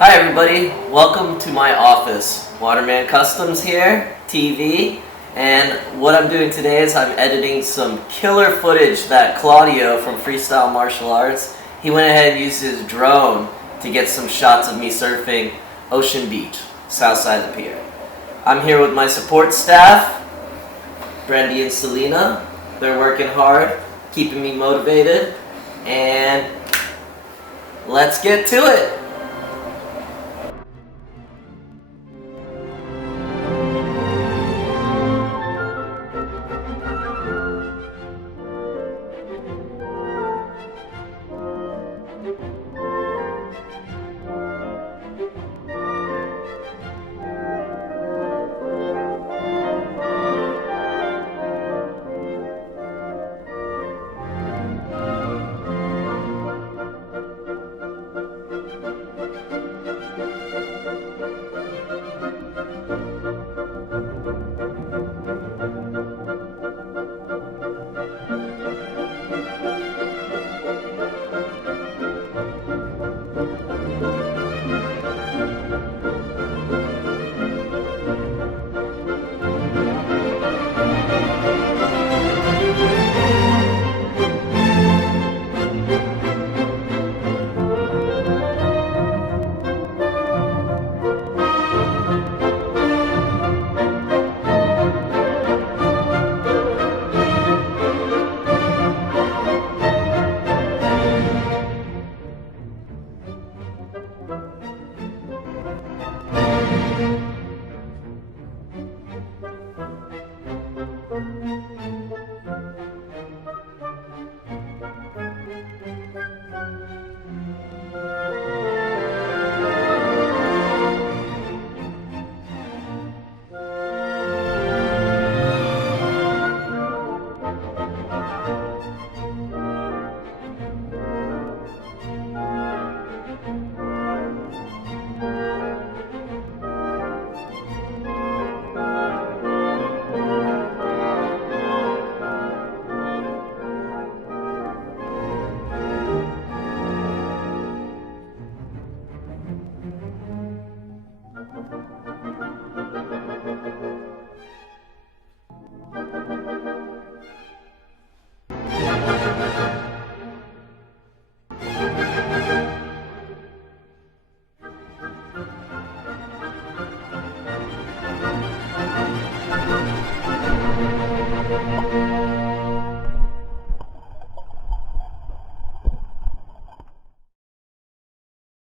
Hi everybody, welcome to my office. Waterman Customs here, TV, and what I'm doing today is I'm editing some killer footage that Claudio from Freestyle Martial Arts, he went ahead and used his drone to get some shots of me surfing Ocean Beach, Southside of Pier. I'm here with my support staff, Brandy and Selena. They're working hard, keeping me motivated, and let's get to it.